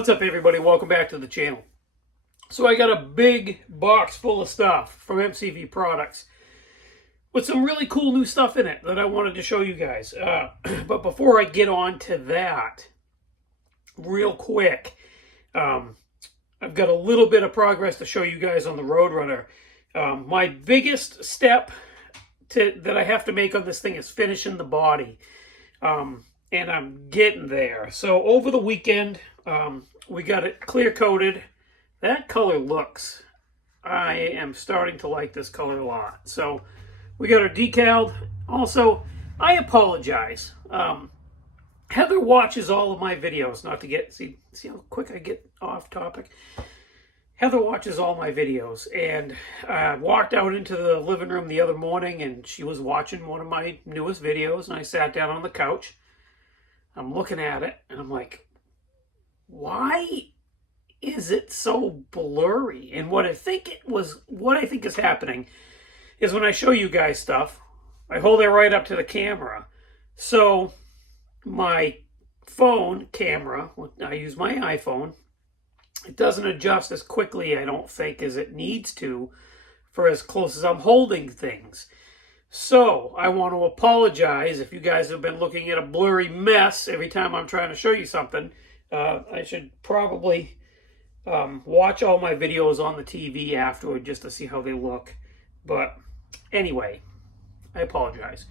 What's up, everybody? Welcome back to the channel. So I got a big box full of stuff from MCV Products with some really cool new stuff in it that I wanted to show you guys. But before I get on to that, real quick, I've got a little bit of progress to show you guys on the Roadrunner. My biggest step that I have to make on this thing is finishing the body. And I'm getting there. So over the weekend, we got it clear coated. That color looks, I am starting to like this color a lot. So we got her decaled. Also, I apologize. Heather watches all of my videos, not to get, see how quick I get off topic. Heather watches all my videos, and I walked out into the living room the other morning and she was watching one of my newest videos, and I sat down on the couch. I'm looking at it and I'm like, why is it so blurry? And what I think is happening is when I show you guys stuff, I hold it right up to the camera. So my phone camera, I use my iPhone, it doesn't adjust as quickly, I don't think, as it needs to for as close as I'm holding things. So I want to apologize if you guys have been looking at a blurry mess every time I'm trying to show you something. I should probably watch all my videos on the TV afterward just to see how they look. But anyway, I apologize.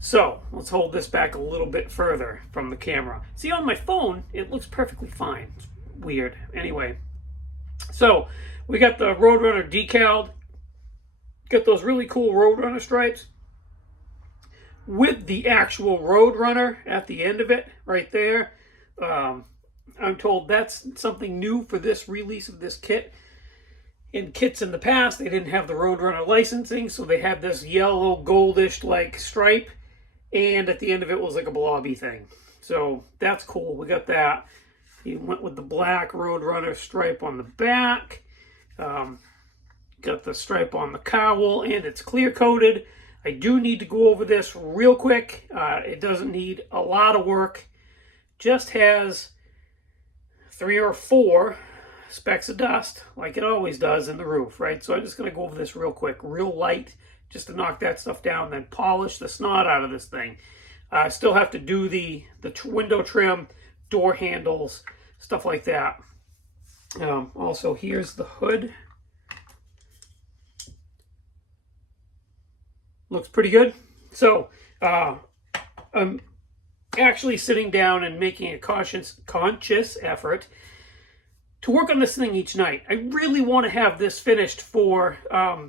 So let's hold this back a little bit further from the camera. See, on my phone, it looks perfectly fine. It's weird. Anyway, so we got the Roadrunner decaled. Got those really cool Roadrunner stripes with the actual Roadrunner at the end of it right there. I'm told that's something new for this release of this kit. In kits in the past, they didn't have the Roadrunner licensing, so they had this yellow goldish like stripe, and at the end of it was like a blobby thing. So that's cool. We got that. He went with the black Roadrunner stripe on the back. Got the stripe on the cowl, and it's clear coated. I do need to go over this real quick. It doesn't need a lot of work. Just has 3 or 4 specks of dust, like it always does in the roof, right? So I'm just going to go over this real quick, real light, just to knock that stuff down, then polish the snot out of this thing. I still have to do the window trim, door handles, stuff like that. Also, here's the hood. Looks pretty good. So I'm actually sitting down and making a conscious effort to work on this thing each night. I really want to have this finished for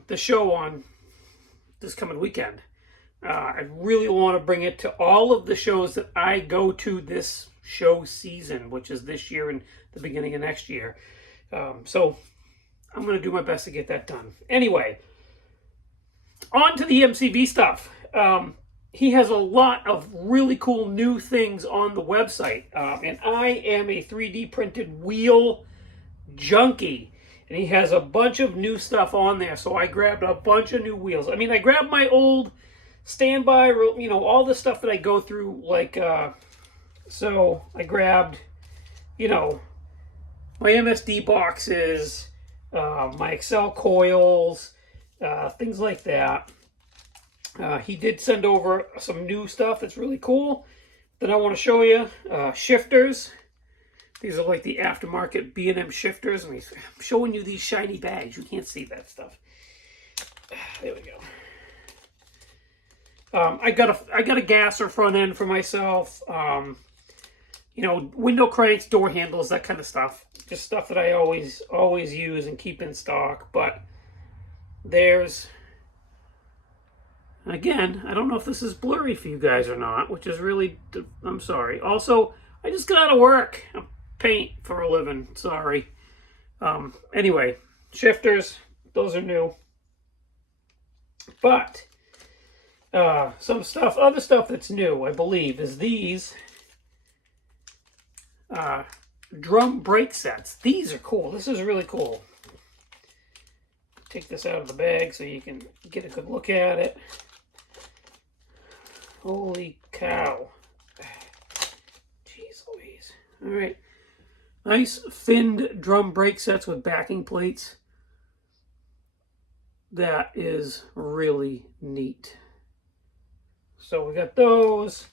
the show on this coming weekend. I really want to bring it to all of the shows that I go to this show season, which is this year and the beginning of next year. So I'm going to do my best to get that done. Anyway, on to the MCV stuff. He has a lot of really cool new things on the website. And I am a 3D printed wheel junkie. And he has a bunch of new stuff on there. So I grabbed a bunch of new wheels. I mean, I grabbed my old standby, you know, all the stuff that I go through. Like, so I grabbed, you know, my MSD boxes, my Excel coils, things like that. He did send over some new stuff that's really cool that I want to show you. Shifters. These are like the aftermarket B&M shifters. I'm showing you these shiny bags. You can't see that stuff. There we go. I got a gasser front end for myself. You know, window cranks, door handles, that kind of stuff. Just stuff that I always use and keep in stock. But there's, again, I don't know if this is blurry for you guys or not, which is really, I'm sorry. Also, I just got out of work. I paint for a living, sorry. Anyway, shifters, those are new. But some stuff, other stuff that's new, I believe, is these drum brake sets. These are cool. This is really cool. Take this out of the bag so you can get a good look at it. Holy cow. Jeez Louise. All right. Nice finned drum brake sets with backing plates. That is really neat. So we got those.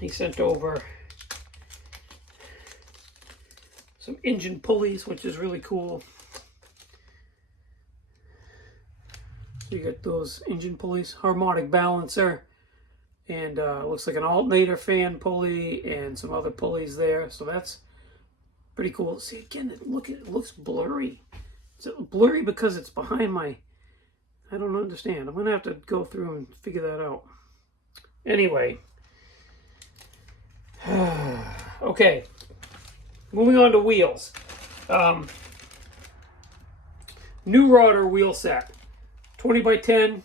He sent over some engine pulleys, which is really cool. So you got those engine pulleys, harmonic balancer, and looks like an alternator fan pulley and some other pulleys there. So that's pretty cool. See, again, it looks blurry. Is it blurry because it's behind my... I don't understand. I'm going to have to go through and figure that out. Anyway. Okay. Moving on to wheels. New Roadrunner wheel set. 20 by 10,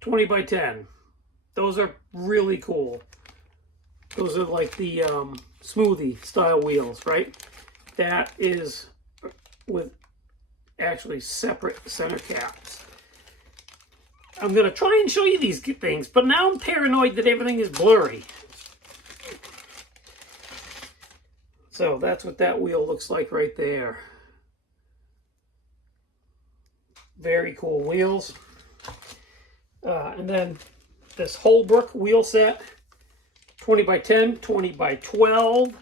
20 by 10. Those are really cool. Those are like the smoothie style wheels, right? That is with actually separate center caps. I'm going to try and show you these things, but now I'm paranoid that everything is blurry. So that's what that wheel looks like right there. Very cool wheels. And then this Holbrook wheel set, 20 by 10, 20 by 12.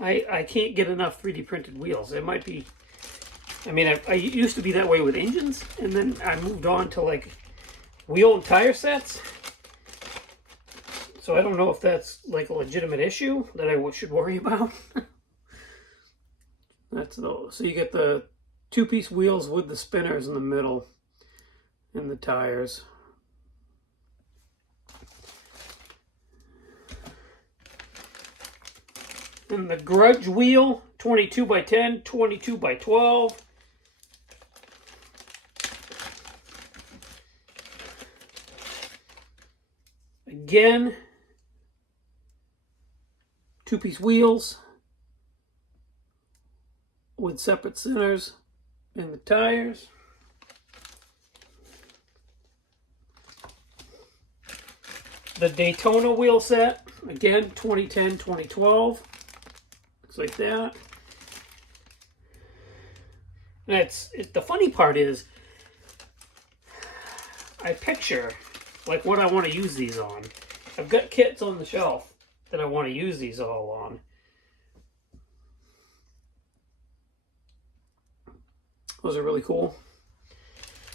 I can't get enough 3D printed wheels. It might be, I mean, I used to be that way with engines, and then I moved on to like wheel and tire sets. So I don't know if that's like a legitimate issue that I should worry about. That's those. So you get the two-piece wheels with the spinners in the middle and the tires. And the Grudge wheel, 22 by 10, 22 by 12. Again, two-piece wheels with separate centers in the tires. The Daytona wheel set, again, 2010, 2012. Looks like that. And the funny part is, I picture like what I want to use these on. I've got kits on the shelf that I want to use these all on. Those are really cool.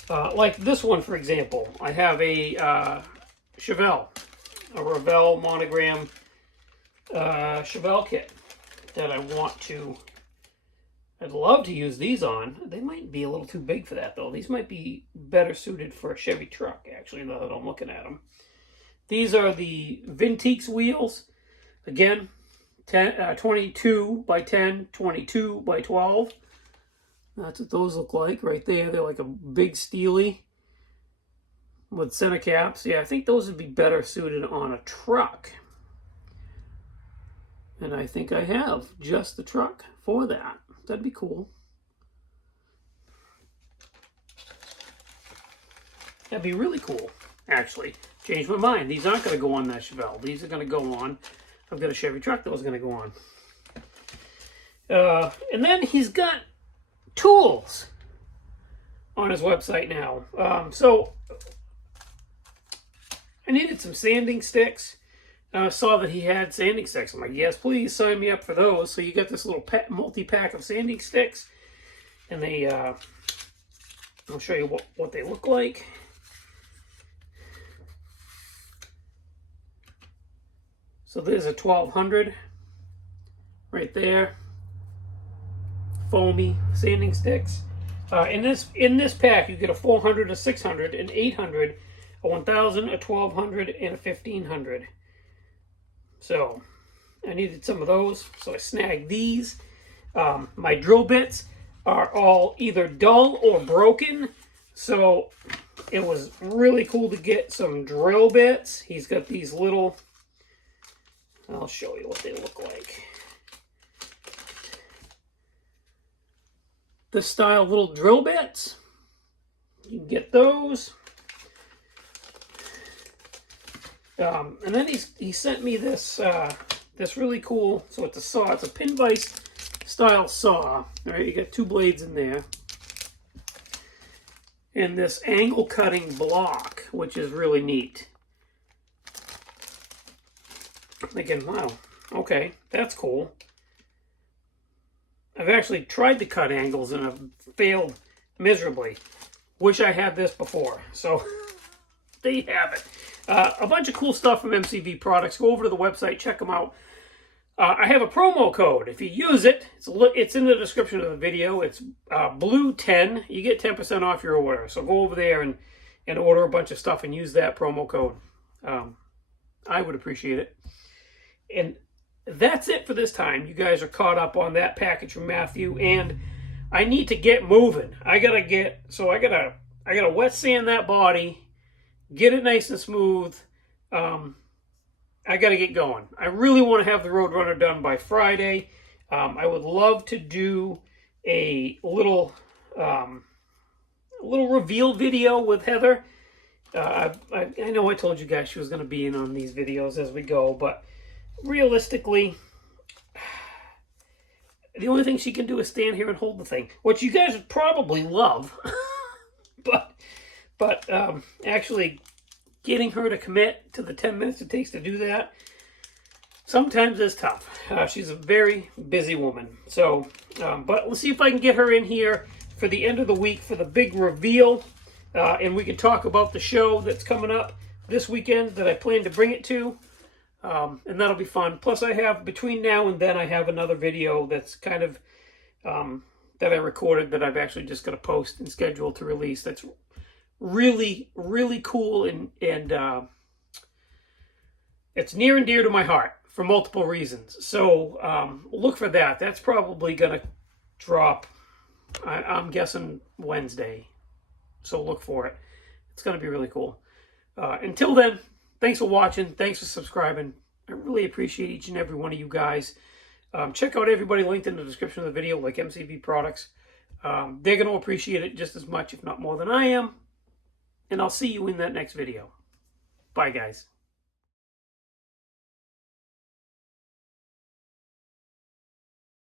Like this one, for example. I have a Chevelle, a Revell monogram Chevelle kit that I want to... I'd love to use these on. They might be a little too big for that, though. These might be better suited for a Chevy truck, actually, now that I'm looking at them. These are the Vintex wheels. Again, 22 by 10, 22 by 12. That's what those look like right there. They're like a big steely with center caps. Yeah, I think those would be better suited on a truck. And I think I have just the truck for that. That'd be cool. That'd be really cool, actually. Changed my mind. These aren't going to go on that Chevelle. These are going to go on. I've got a Chevy truck that was going to go on. And then he's got tools on his website now. So I needed some sanding sticks. I saw that he had sanding sticks. I'm like, yes, please sign me up for those. So you get this little multi-pack of sanding sticks. And they, I'll show you what they look like. So there's a 1200 right there. Foamy sanding sticks. In this pack, you get a 400, a 600, an 800, a 1000, a 1200, and a 1500. So I needed some of those, so I snagged these. My drill bits are all either dull or broken, so it was really cool to get some drill bits. He's got these little, I'll show you what they look like. This style little drill bits, you can get those. And then he sent me this this really cool, so it's a saw. It's a pin vise style saw. All right, you got 2 blades in there. And this angle cutting block, which is really neat. I'm thinking, wow, okay, that's cool. I've actually tried to cut angles and I've failed miserably. Wish I had this before. So there you have it. A bunch of cool stuff from MCV Products. Go over to the website, check them out. I have a promo code. If you use it, it's in the description of the video. It's BLUE10. You get 10% off your order. So go over there and order a bunch of stuff and use that promo code. I would appreciate it. And that's it for this time. You guys are caught up on that package from Matthew, and I need to get moving. I gotta wet sand that body, get it nice and smooth. I got to get going. I really want to have the Roadrunner done by Friday. I would love to do a little reveal video with Heather. I know I told you guys she was going to be in on these videos as we go, but realistically, the only thing she can do is stand here and hold the thing, which you guys would probably love. but actually getting her to commit to the 10 minutes it takes to do that sometimes is tough. She's a very busy woman. So, but let's see if I can get her in here for the end of the week for the big reveal. And we can talk about the show that's coming up this weekend that I plan to bring it to. And that'll be fun. Plus I have, between now and then, I have another video that's kind of, that I recorded that I've actually just got to post and schedule to release. That's really, really cool, and it's near and dear to my heart for multiple reasons. So look for that. That's probably going to drop, I'm guessing, Wednesday. So look for it. It's going to be really cool. Until then, thanks for watching. Thanks for subscribing. I really appreciate each and every one of you guys. Check out everybody linked in the description of the video, like MCV Products. They're going to appreciate it just as much, if not more than I am. And I'll see you in that next video. Bye, guys.